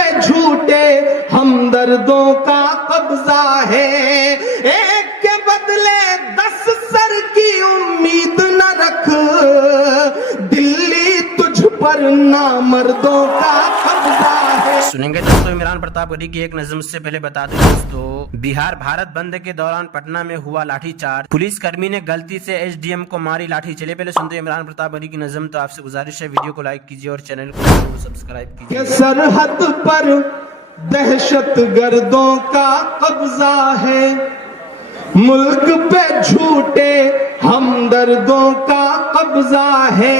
پہ جھوٹے ہمدردوں کا قبضہ ہے، ایک کے بدلے 10 سر کی امید نہ رکھ، دلی تجھ پر نامردوں کا قبضہ ہے۔ سنیں گے دوستو عمران پرتاپ گڑھی کی ایک نظم، سے پہلے بتا دیں دوستو، بہار بھارت بند کے دوران پٹنہ میں ہوا لاٹھی چارج، پولیس کرمی نے غلطی سے ایس ڈی ایم کو ماری لاٹھی۔ چلے پہلے سنتے ہیں عمران پرتاپ گڑھی کی نظم۔ تو آپ سے گزارش ہے ویڈیو کو لائک کیجیے اور چینل کو ضرور سبسکرائب کیجیے۔ کہ سرحد پر دہشت گردوں کا قبضہ ہے، ملک پہ جھوٹے ہمدردوں کا قبضہ ہے،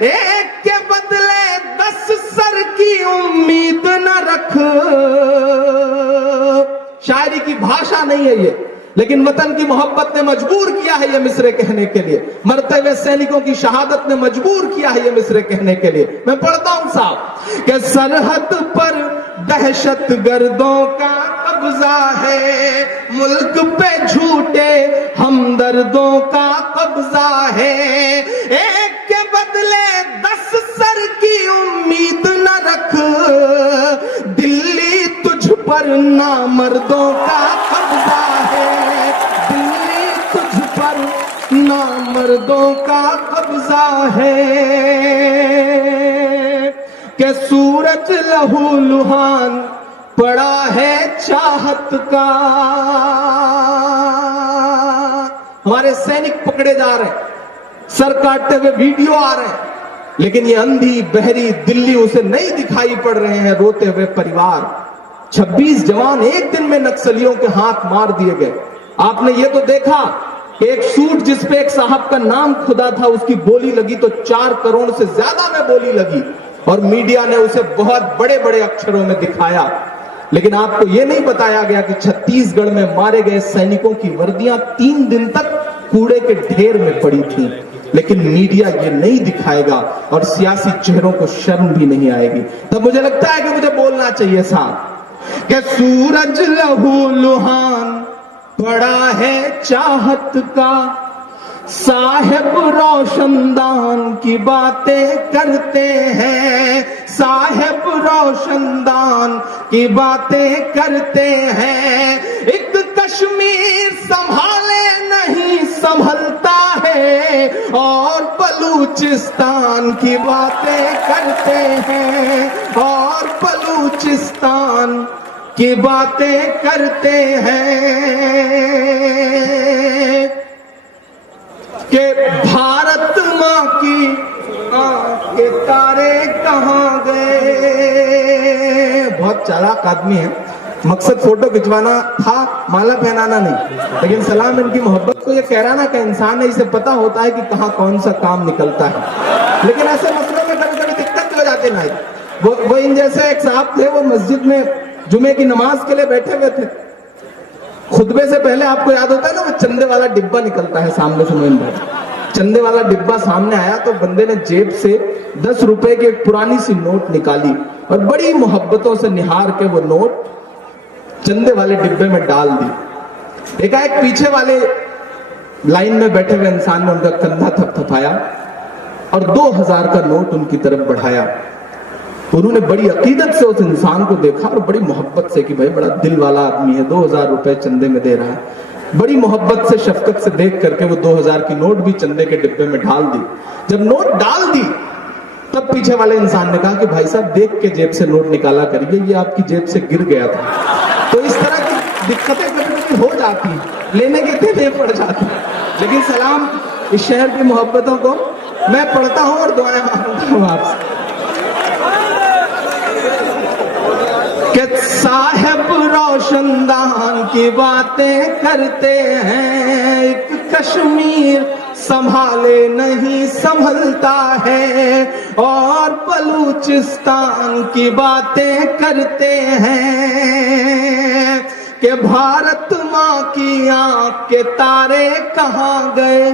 ایک کے بدلے 10 سر کی امید نہ رکھ۔ شاعری کی بھاشا نہیں ہے یہ، لیکن وطن کی محبت نے مجبور کیا ہے یہ مصرے کہنے کے لیے، مرتے ہوئے سینکوں کی شہادت نے مجبور کیا ہے یہ مصرے کہنے کے لیے۔ میں پڑھتا ہوں صاحب کہ سرحد پر دہشت گردوں کا قبضہ ہے، ملک پہ جھوٹے ہمدردوں کا قبضہ ہے، ایک کے بدلے 10 سر کی امید نہ رکھ، دلی تجھ پر نامردوں کا قبضہ ہے، دلی تجھ پر نامردوں کا قبضہ ہے۔ کہ سورج لہو لہان پڑا ہے چاہت کا، ہمارے سینک پکڑے جا رہے ہیں، سر کاٹتے ہوئے ویڈیو آ رہے ہیں، لیکن یہ اندھی بہری دلی اسے نہیں دکھائی پڑ رہے ہیں روتے ہوئے پریوار۔ 26 جوان ایک دن میں نکسلیوں کے ہاتھ مار دیے گئے۔ آپ نے یہ تو دیکھا کہ ایک سوٹ جس پہ ایک صاحب کا نام کھدا تھا، اس کی بولی لگی تو 4 کروڑ سے زیادہ میں بولی لگی، اور میڈیا نے اسے بہت بڑے بڑے اکشروں میں دکھایا۔ لیکن آپ کو یہ نہیں بتایا گیا کہ چھتیس گڑھ میں مارے گئے سینکوں کی وردیاں 3 دن تک کوڑے کے ڈھیر میں پڑی تھیں، لیکن میڈیا یہ نہیں دکھائے گا اور سیاسی چہروں کو شرم بھی نہیں آئے گی۔ تب مجھے لگتا ہے کہ مجھے بولنا چاہیے صاحب کہ سورج لہو لہان پڑا ہے چاہت کا، صاحب روشن دان کی باتیں کرتے ہیں، صاحب روشن دان کی باتیں کرتے ہیں، ایک کشمیر سنبھالے نہیں سنبھلتا ہے، اور بلوچستان کی باتیں کرتے ہیں، اور بلوچستان کی باتیں کرتے ہیں۔ کہ بھارت ماں کی آنکھ کے تارے کہاں گئے۔ بہت چالاک آدمی ہے، مقصد فوٹو کھچوانا تھا، مالا پہنانا نہیں، لیکن سلام ان کی محبت کو یہ کہرانا کا انسان ہے، اسے پتا ہوتا ہے کہ کہاں کون سا کام نکلتا ہے، لیکن ایسے مسئلوں میں کبھی کبھی دقت ہو جاتے نا۔ وہ ان جیسے ایک صاحب تھے، وہ مسجد میں جمعے کی نماز کے لیے بیٹھے ہوئے تھے، خطبے سے پہلے آپ کو یاد ہوتا ہے نا وہ چندے والا ڈبہ نکلتا ہے سامنے سے، مومن بھائی چندے والا ڈبہ سامنے آیا تو بندے نے جیب سے 10 روپے کی ایک پرانی سی نوٹ نکالی اور بڑی محبتوں سے نہار کے وہ نوٹ چندے والے ڈبے میں ڈال دی۔ دیکھا ایک پیچھے والے لائن میں بیٹھے ہوئے انسان نے ان کا کندھا تھپ تھپایا اور 2000 کا نوٹ ان کی طرف بڑھایا۔ انہوں نے بڑی عقیدت سے اس انسان کو دیکھا اور بڑی محبت سے کہ بھائی بڑا دل والا آدمی ہے، 2000 روپے چندے میں دے رہا ہے، بڑی محبت سے شفقت سے دیکھ کر کے وہ 2000 کی نوٹ بھی چندے کے ڈبے میں ڈال دی۔ جب نوٹ ڈال دی تب پیچھے والے انسان نے کہا کہ بھائی صاحب دیکھ کے جیب سے نوٹ نکالا کریے، یہ آپ کی جیب سے گر گیا تھا۔ تو اس طرح کی دقتیں کبھی ہو جاتی ہیں، لینے کے دینے پڑ جاتی ہیں، لیکن سلام اس شہر کی محبتوں کو میں پڑھتا ہوں اور دعائیں مانگتا ہوں آپ سے کہ صاحب روشن دان کی باتیں کرتے ہیں، ایک کشمیر سنبھالے نہیں سنبھلتا ہے، اور بلوچستان کی باتیں کرتے ہیں کہ بھارت ماں کی آنکھ کے تارے کہاں گئے،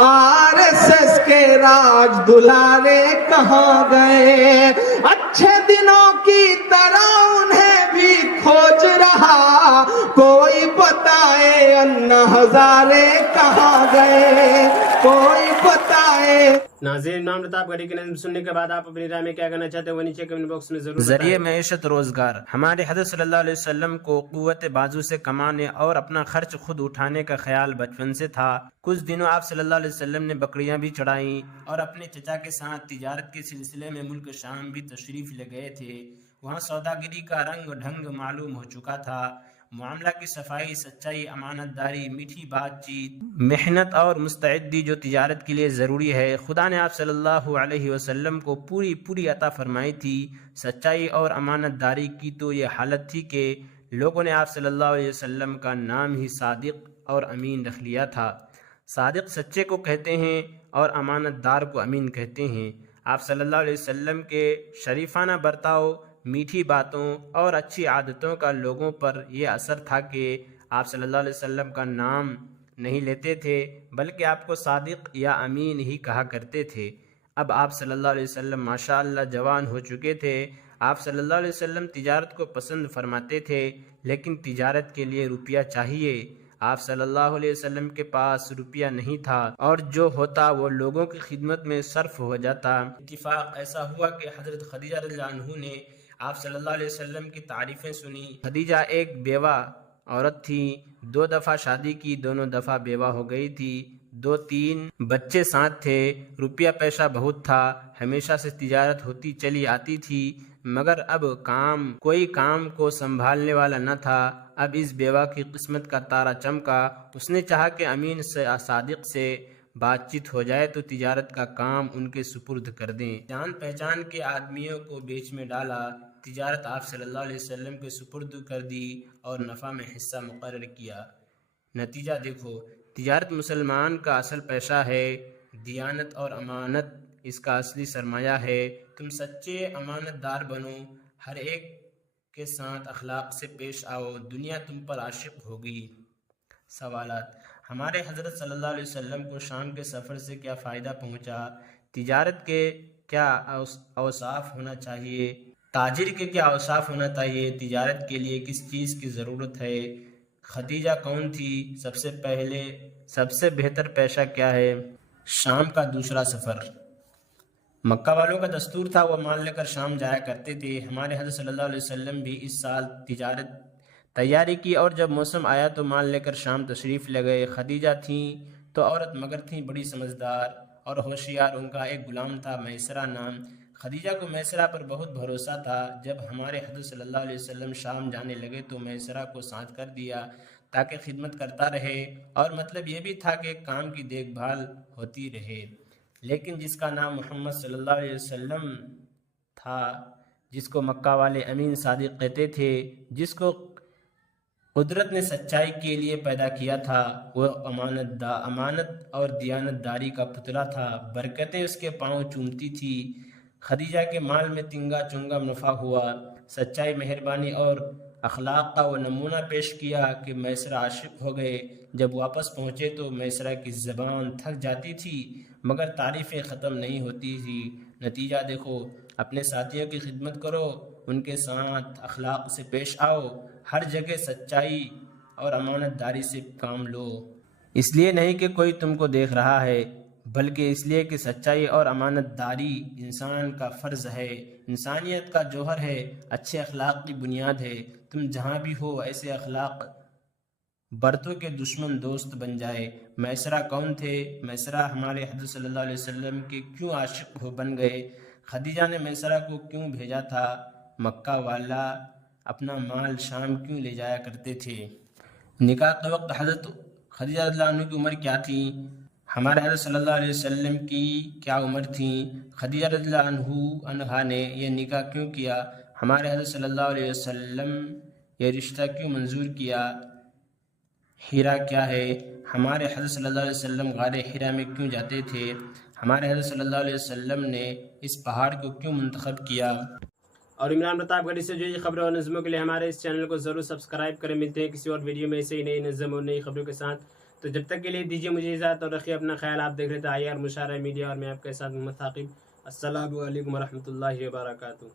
RSS کے راج دلارے کہاں گئے، اچھے دنوں کی طرح انہیں بھی کھوج رہا، کوئی بتائے انا ہزارے کہاں گئے، कोई बताए। नाज़रीन, इमरान प्रताप गढ़ी की नज़्म सुनने के बाद आप अपनी राय में क्या कहना चाहते हैं वो नीचे कमेंट बॉक्स में जरूर जरिए मैशत रोजगार। हमारे हज़रत सल्लल्लाहु अलैहि वसल्लम को कुव्वत बाजू से कमाने और अपना खर्च खुद उठाने का ख्याल बचपन से था। कुछ दिनों आप सल्लल्लाहु अलैहि वसल्लम ने बकरियां भी चढ़ाईं और अपने चचा के साथ तिजारत के सिलसिले में मुल्क शाम भी तशरीफ ले गए थे। वहाँ सौदागिरी का रंग ढंग मालूम हो चुका था। मामला की सफाई, सच्चाई, अमानतदारी, मीठी बातचीत, मेहनत और मुस्तैदी जो तिजारत के लिए ज़रूरी है, खुदा ने आप सल्लल्लाहु अलैहि वसल्लम को पूरी अता फरमाई थी। सच्चाई और अमानतदारी की तो ये हालत थी कि लोगों ने आप सल्लल्लाहु अलैहि वसल्लम का नाम ही सादिक और अमीन रख लिया था। सादिक सच्चे को कहते हैं और अमानतदार को अमीन कहते हैं। आप सल्लल्लाहु अलैहि वसल्लम के शरीफाना बर्ताव, मीठी बातों और अच्छी आदतों का लोगों पर यह असर था कि आप सल्लल्लाहु अलैहि वसल्लम का नाम नहीं लेते थे बल्कि आपको सादिक या अमीन ही कहा करते थे। अब आप सल्लल्लाहु अलैहि वसल्लम माशाअल्लाह जवान हो चुके थे। आप सल्लल्लाहु अलैहि वसल्लम तिजारत को पसंद फरमाते थे, लेकिन तिजारत के लिए रुपया चाहिए। आप सल्लल्लाहु अलैहि वसल्लम के पास रुपया नहीं था और जो होता वो लोगों की खिदमत में सर्फ हो जाता। इत्तिफाक ऐसा हुआ कि हज़रत खदीजा रज़ियल्लाहु अन्हा ने आप सल्लल्लाहु अलैहि वसल्लम की तारीफ़ें सुनी। खदीजा एक बेवा औरत थी, 2 दफ़ा शादी की, दोनों दफ़ा बेवा हो गई थी। 2-3 बच्चे साथ थे, रुपया पैसा बहुत था, हमेशा से तिजारत होती चली आती थी, मगर अब कोई काम को संभालने वाला न था। अब इस बेवा की किस्मत का तारा चमका। उसने चाहा कि अमीन से सादिक से बातचीत हो जाए तो तिजारत का काम उनके सुपुर्द कर दें। जान पहचान के आदमियों को बीच में डाला, तिजारत आप सल्लल्लाहु अलैहि वसल्लम के सुपुर्द कर दी और नफ़ा में हिस्सा मुकर्रर किया। नतीजा देखो, तिजारत मुसलमान का असल पैसा है, दियानत और अमानत इसका असली सरमाया है। तुम सच्चे अमानतदार बनो, हर एक के साथ अखलाक से पेश आओ, दुनिया तुम पर आशिक होगी। सवालात: हमारे हज़रत सल्लल्लाहु अलैहि वसल्लम को शाम के सफ़र से क्या फ़ायदा पहुँचा? तिजारत के क्या औसाफ होना चाहिए? ताजिर के क्या औसाफ होना चाहिए? तिजारत के लिए किस चीज़ की ज़रूरत है? खदीजा कौन थी? सबसे बेहतर पेशा क्या है? शाम का दूसरा सफ़र। मक्का वालों का दस्तूर था, वह माल लेकर शाम जाया करते थे। हमारे हज़रत सल्लल्लाहु अलैहि वसल्लम भी इस साल तिजारत तैयारी की और जब मौसम आया तो माल लेकर शाम तशरीफ़ ले गए। खदीजा थीं तो औरत मगर थीं बड़ी समझदार और होशियार। उनका एक गुलाम था मैसरा नाम। खदीजा को मैसरा पर बहुत भरोसा था। जब हमारे हज़रत सल्लल्लाहु अलैहि वसल्लम शाम जाने लगे तो मैसरा को साथ कर दिया ताकि खिदमत करता रहे, और मतलब ये भी था कि काम की देखभाल होती रहे। लेकिन जिसका नाम मोहम्मद सल्लल्लाहु अलैहि वसल्लम था, जिसको मक्का वाले अमीन सादिक कहते थे, जिसको कुदरत ने सच्चाई के लिए पैदा किया था, वो अमानत और दियानतदारी का पुतला था। बरकतें उसके पाँव चूमती थी। खदीजा के माल में तिंगा चुंगा नफ़ा हुआ। सच्चाई, मेहरबानी और अखलाक का वो नमूना पेश किया कि मैसरा आशिक हो गए। जब वापस पहुँचे तो मैसरा की ज़बान थक जाती थी मगर तारीफ़ें ख़त्म नहीं होती थी। नतीजा देखो, अपने साथियों की खिदमत करो, उनके साथ अखलाक से पेश आओ, हर जगह सच्चाई और अमानतदारी से काम लो। इसलिए नहीं कि कोई तुमको देख रहा है, बल्कि इसलिए कि सच्चाई और अमानतदारी इंसान का फ़र्ज़ है, इंसानियत का जौहर है, अच्छे अखलाक की बुनियाद है। तुम जहाँ भी हो ऐसे अखलाक बरतों के दुश्मन दोस्त बन जाए। मैसरा कौन थे? मैसरा हमारे हज़रत सल्लल्लाहु अलैहि वसल्लम के क्यों आशिक बन गए? खदीजा ने मैसरा को क्यों भेजा था? मक्का वाला अपना माल शाम क्यों ले जाया करते थे? निकाह के वक्त हज़रत खदीजा रज़ियल्लाहु अन्हा की उम्र क्या थी? हमारे हज़रत सल्लल्लाहु अलैहि वसल्लम की क्या उम्र थी? खदीजा रज़ियल्लाहु अन्हा ने यह निकाह क्यों किया? हमारे हज़रत सल्लल्लाहु अलैहि वसल्लम यह रिश्ता क्यों मंजूर किया? हीरा क्या है? हमारे हज़रत सल्लल्लाहु अलैहि वसल्लम गारे हीरा में क्यों जाते थे? हमारे हज़रत सल्लल्लाहु अलैहि वसल्लम ने इस पहाड़ को क्यों मुंतखब किया? और इमरान प्रताप गढ़ी से जुड़ी खबरों और नज़मों के लिए हमारे इस चैनल को ज़रूर सब्सक्राइब करें। मिलते हैं किसी और वीडियो में ऐसे ही नई नज़म और नई खबरों के साथ। तो जब तक के लिए दीजिए मुझे इजाज़त और रखिए अपना ख्याल। आप देख रहे थे IR मुशारा मीडिया और मैं आपके साथ मोहम्मद थाकिब। अस्सलामु अलैकुम व रहमतुल्लाहि व बरकातुहू।